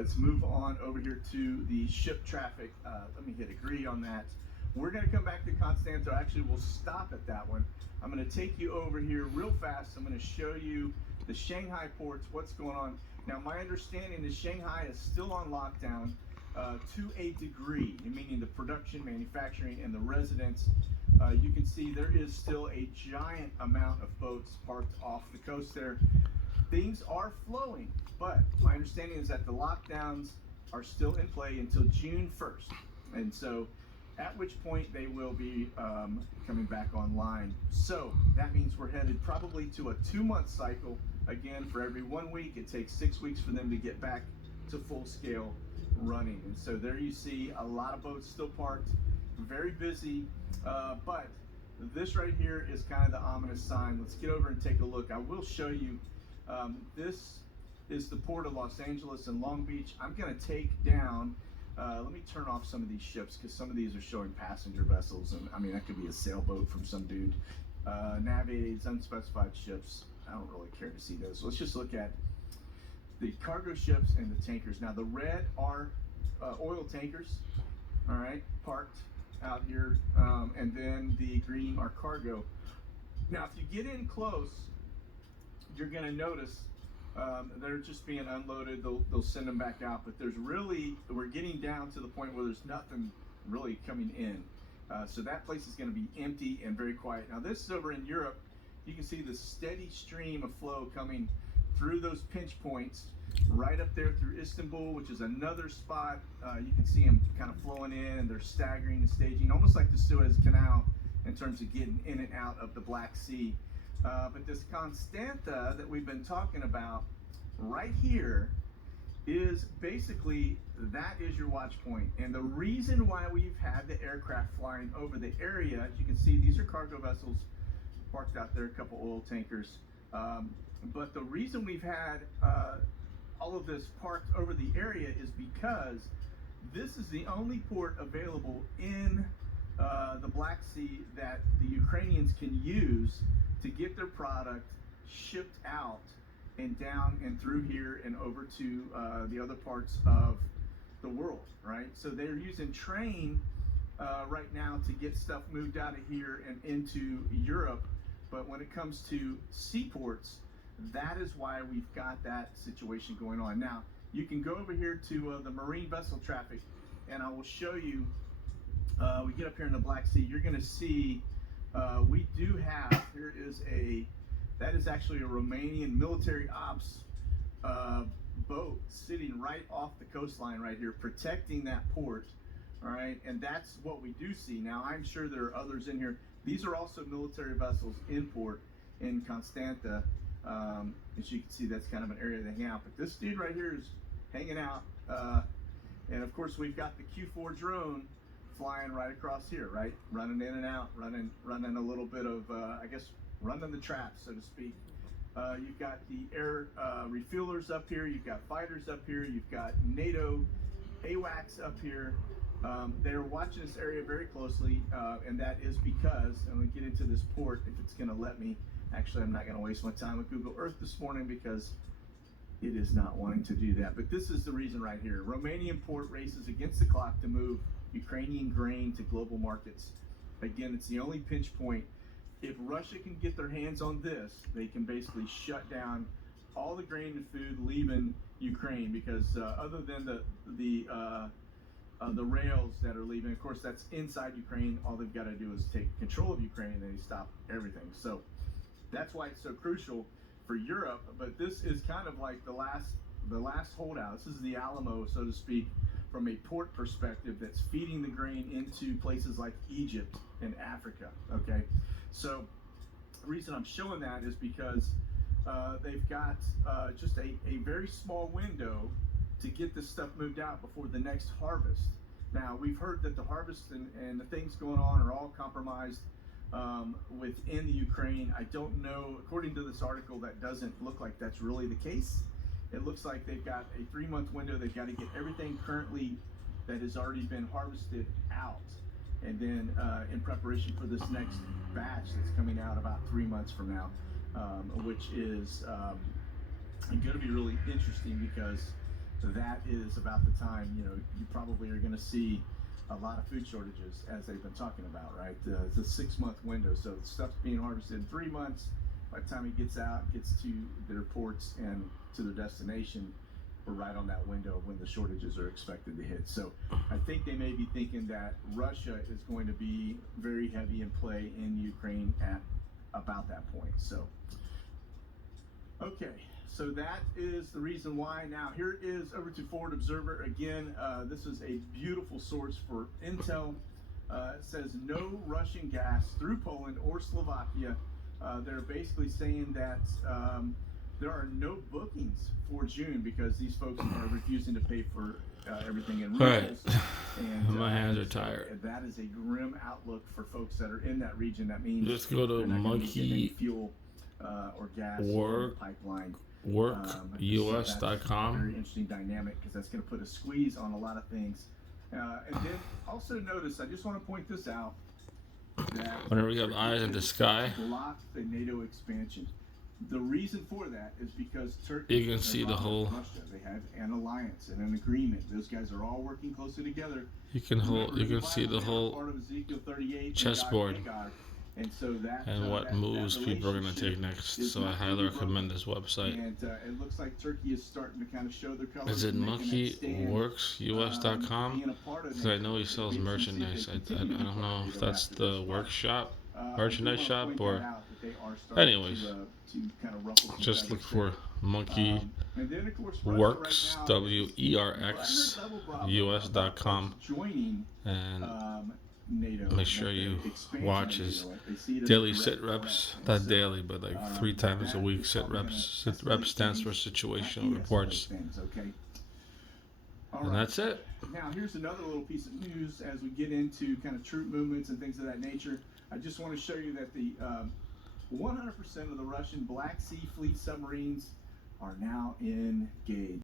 Let's move on over here to the ship traffic. Let me hit agree on that. We're going to come back to Constanza. Actually, we'll stop at that one. I'm going to take you over here real fast. I'm going to show you the Shanghai ports, what's going on. Now, my understanding is Shanghai is still on lockdown to a degree, meaning the production, manufacturing, and the residents. You can see there is still a giant amount of boats parked off the coast there. Things are flowing, but my understanding is that the lockdowns are still in play until June 1st. And so at which point they will be coming back online. So that means we're headed probably to a 2-month cycle. Again, for every 1 week, it takes 6 weeks for them to get back to full scale running. And so there you see a lot of boats still parked, very busy, but this right here is kind of the ominous sign. Let's get over and take a look. I will show you. This is the port of Los Angeles and Long Beach. I'm going to take down, let me turn off some of these ships because some of these are showing passenger vessels, and I mean that could be a sailboat from some dude. Nav aids, unspecified ships. I don't really care to see those. Let's just look at the cargo ships and the tankers. Now the red are oil tankers, all right, parked out here, and then the green are cargo. Now if you get in close, you're going to notice they're just being unloaded. They'll send them back out, but we're getting down to the point where there's nothing really coming in. So that place is going to be empty and very quiet. Now this is over in Europe. You can see the steady stream of flow coming through those pinch points right up there through Istanbul, which is another spot. You can see them kind of flowing in, and they're staggering and staging, almost like the Suez Canal in terms of getting in and out of the Black Sea. But this Constanta that we've been talking about right here is basically, that is your watch point. And the reason why we've had the aircraft flying over the area, as you can see, these are cargo vessels parked out there, a couple oil tankers. But the reason we've had all of this parked over the area is because this is the only port available in the Black Sea that the Ukrainians can use to get their product shipped out and down and through here and over to the other parts of the world, right? So they're using train right now to get stuff moved out of here and into Europe. But when it comes to seaports, that is why we've got that situation going on. Now, you can go over here to the marine vessel traffic, and I will show you, we get up here in the Black Sea, you're gonna see we do have, that is actually a Romanian military ops boat sitting right off the coastline right here, protecting that port, all right? And that's what we do see. Now, I'm sure there are others in here. These are also military vessels in port in Constanta. As you can see, that's kind of an area they hang out. But this dude right here is hanging out. And of course, we've got the Q4 drone flying right across here, right? Running in and out, running a little bit of, I guess, running the trap, so to speak. You've got the air refuelers up here. You've got fighters up here. You've got NATO AWACS up here. They're watching this area very closely, and that is because, I'm going to get into this port if it's going to let me. Actually, I'm not going to waste my time with Google Earth this morning because it is not wanting to do that. But this is the reason right here. Romanian port races against the clock to move Ukrainian grain to global markets. Again, it's the only pinch point. If Russia can get their hands on this, they can basically shut down all the grain and food leaving Ukraine, because other than the rails that are leaving, of course, that's inside Ukraine. All they've got to do is take control of Ukraine, and they stop everything. So that's why it's so crucial for Europe. But this is kind of like the last holdout. This is the Alamo, so to speak, from a port perspective, that's feeding the grain into places like Egypt and Africa. Okay, so the reason I'm showing that is because they've got just a very small window to get this stuff moved out before the next harvest. Now, we've heard that the harvest and the things going on are all compromised within the Ukraine. I don't know, according to this article, that doesn't look like that's really the case. It looks like they've got a 3-month window. They've got to get everything currently that has already been harvested out, and then in preparation for this next batch that's coming out about 3 months from now, which is going to be really interesting, because that is about the time, you know, you probably are going to see a lot of food shortages, as they've been talking about, right? The 6-month window. So stuff's being harvested in 3 months. By the time it gets out, gets to their ports and to their destination, we're right on that window when the shortages are expected to hit. So I think they may be thinking that Russia is going to be very heavy in play in Ukraine at about that point. So, okay, so that is the reason why. Now here is over to Forward Observer again. This is a beautiful source for intel. It says no Russian gas through Poland or Slovakia. They're basically saying that there are no bookings for June because these folks are refusing to pay for everything in rubles. Right. And My hands are tired. That is a grim outlook for folks that are in that region. That means just go to they're not gonna be getting any monkey fuel or gas or pipeline. workus.com. Very interesting dynamic because that's going to put a squeeze on a lot of things. And then also notice, I just want to point this out, that Whenever you have eyes in the sky, blocked the NATO expansion. The reason for that is because Turkey, you can see the whole. Russia, they have an alliance and an agreement. Those guys are all working closely together. You can see the whole part of Ezekiel 38 chessboard and so that and what moves people are going to take next. So I highly recommend this website. And it looks like Turkey is starting to kind of show their colors. Is it monkeyworksus.com? Because I know he sells merchandise. I don't know if that's the workshop, merchandise shop, or anyways. Just look for monkey works WERX US.com and make sure you watch his daily SitReps, not daily, but like 3 times a week SitReps. SitRep stands for situational reports. And that's it. Now here's another little piece of news as we get into kind of troop movements and things of that nature. I just want to show you that the 100% of the Russian Black Sea Fleet submarines are now engaged.